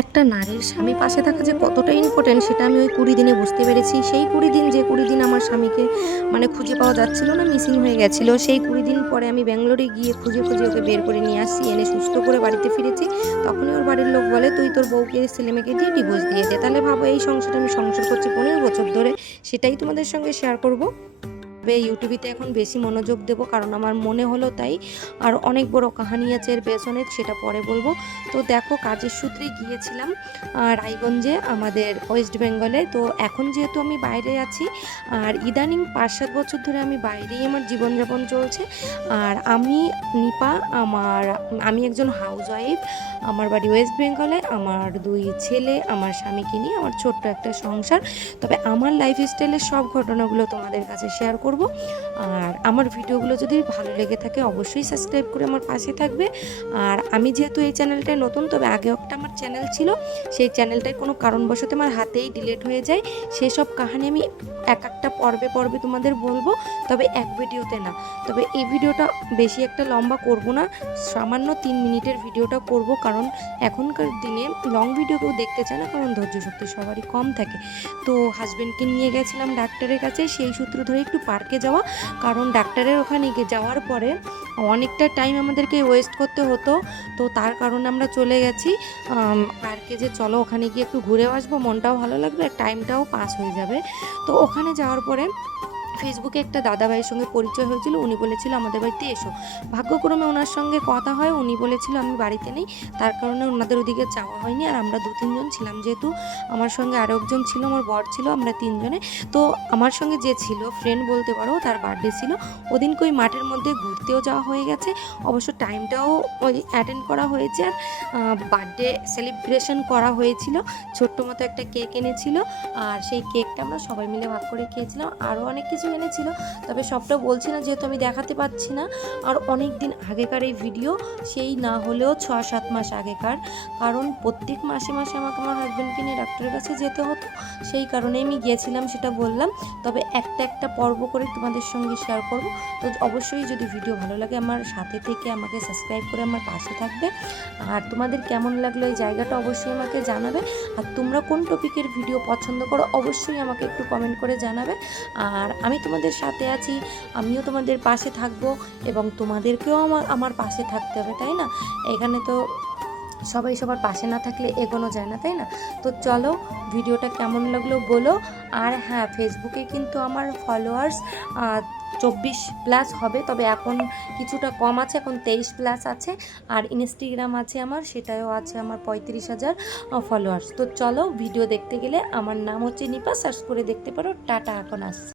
একটা নারীর স্বামী পাশে থাকা যে কতটা ইম্পর্টেন্ট সেটা আমি ওই 20 দিনে বুঝতে পেরেছি। সেই 20 দিন, যে 20 দিন আমার স্বামীকে খুঁজে পাওয়া যাচ্ছিল না, মিসিং হয়ে গেছিলো। সেই 20 দিন পরে আমি ব্যাঙ্গালোরে গিয়ে খুঁজে ওকে বের করে নিয়ে আসছি, এনে সুস্থ করে বাড়িতে ফিরেছি। তখনই ওর বাড়ির লোক বলে, তুই তোর বউকে ছেলেমেয়েকে দিয়ে ডিভোর্স দিয়ে দে। তাহলে ভাবো, এই সংসারে আমি সংসার করছি 15 বছর ধরে। সেটাই তোমাদের সঙ্গে শেয়ার করব। ইউটিউবিতে এখন বেশি মনোযোগ দেব, কারণ আমার মনে হলো তাই। আর অনেক বড় কাহিনী আছে এর পেছনে, সেটা পরে বলবো। তো দেখো, কাজের সূত্রে গিয়েছিলাম রায়গঞ্জে, আমাদের ওয়েস্ট বেঙ্গলে। তো এখন যেহেতু আমি বাইরে আছি, আর ইদানিং 5-7 বছর ধরে আমি বাইরেই আমার জীবনযাপন চলছে। আর আমি নিপা, আমি একজন হাউস ওয়াইফ। আমার বাড়ি ওয়েস্ট বেঙ্গলে, আমার 2 ছেলে, আমার স্বামীকে নিয়ে আমার ছোট্ট একটা সংসার। তবে আমার লাইফস্টাইলের সব ঘটনাগুলো তোমাদের কাছে শেয়ার করব। আর আমার ভিডিওগুলো যদি ভালো লেগে থাকে অবশ্যই সাবস্ক্রাইব করে আমার পাশে থাকবে। আর আমি যেহেতু এই চ্যানেলটায় নতুন, তবে আগে একটা আমার চ্যানেল ছিল, সেই চ্যানেলটায় কোনো কারণবশত আমার হাতেই ডিলিট হয়ে যায়। সেই সব কাহিনী আমি একটা পর্বে পর্বে তোমাদের বলবো, তবে এক ভিডিওতে না। তবে এই ভিডিওটা বেশি একটা লম্বা করব না, সামান্য 3 মিনিটের ভিডিওটা করব, কারণ এখনকার দিনে লং ভিডিও কেউ দেখতে চায় না, কারণ ধৈর্য শক্তি সবারই কম থাকে। তো হাজব্যান্ডকে নিয়ে গেছিলাম ডাক্তারের কাছে, সেই সূত্র ধরে একটু পার্কে যাওয়া, কারণ ডাক্তারের ওখানে যাওয়ার পরে অনেকটা টাইম আমাদেরকে ওয়েস্ট করতে হতো। তো তার কারণে আমরা চলে গেছি পার্কে, যে চলো ওখানে গিয়ে একটু ঘুরে আসবো, মনটাও ভালো লাগবে আর টাইমটাও পাস হয়ে যাবে। তো ওখানে যাওয়ার পরে ফেসবুকে একটা দাদাভাইয়ের সঙ্গে পরিচয় হয়েছিল। উনি বলেছিল আমাদের বাড়িতে এসো। ভাগ্যক্রমে ওনার সঙ্গে কথা হয়, উনি বলেছিল আমি বাড়িতে নেই, তার কারণে ওনাদের ওদিকে যাওয়া হয়নি। আর আমরা 2-3 জন ছিলাম, যেহেতু আমার সঙ্গে আরও একজন ছিল, আমার বর ছিল, আমরা 3 জনে। তো আমার সঙ্গে যে ছিল ফ্রেন্ড বলতে পারো, তার বার্থডে ছিল ওদিনকে, ওই মাঠের মধ্যে ঘুরতেও যাওয়া হয়ে গেছে। অবশ্য টাইমটাও ওই অ্যাটেন্ড করা হয়েছে। আর বার্থডে সেলিব্রেশন করা হয়েছিল, ছোট্ট মতো একটা কেক এনেছিল, আর সেই কেকটা আমরা সবাই মিলে ভাগ করে খেয়েছিলাম। আরও অনেক কিছু এনেছিল, তবে সবটা বলছি না যেহেতু আমি দেখাতে পাচ্ছি না। আর অনেক দিন আগেকার এই ভিডিও, সেই না হলেও 6-7 মাস আগেকার, কারণ প্রত্যেক মাসে মাসে আমাকে আমার হাজব্যান্ডকে নিয়ে ডাক্তারের কাছে যেতে হতো, সেই কারণে আমি গিয়েছিলাম, সেটা বললাম। তবে একটা পর্ব করে তোমাদের সঙ্গে শেয়ার করব। তো অবশ্যই যদি ভিডিও ভালো লাগে আমার সাথে থেকে আমাকে সাবস্ক্রাইব করে আমার পাশে থাকবে। আর তোমাদের কেমন লাগলো এই জায়গাটা অবশ্যই আমাকে জানাবে। আর তোমরা কোন টপিকের ভিডিও পছন্দ করো অবশ্যই আমাকে একটু কমেন্ট করে জানাবে। আর আমি তোমাদের সাথে আছি, আমিও তোমাদের পাশে থাকবো, এবং তোমাদেরকেও আমার পাশে থাকতে হবে, তাই না? এখানে তো সবাই সবার পাশে না থাকলে এগোনো যায় না, তাই না? তো চলো, ভিডিওটা কেমন লাগলো বলো। আর হ্যাঁ, ফেসবুকে কিন্তু আমার ফলোয়ার্স 24+ হবে, তবে এখন কিছুটা কম আছে, এখন 23+ আছে। আর ইনস্টাগ্রাম আছে আমার, সেটাও আছে আমার 35,000 ফলোয়ার্স। তো চলো, ভিডিও দেখতে গেলে আমার নাম হচ্ছে নিপা, সার্চ করে দেখতে পারো। টাটা, এখন আসছে।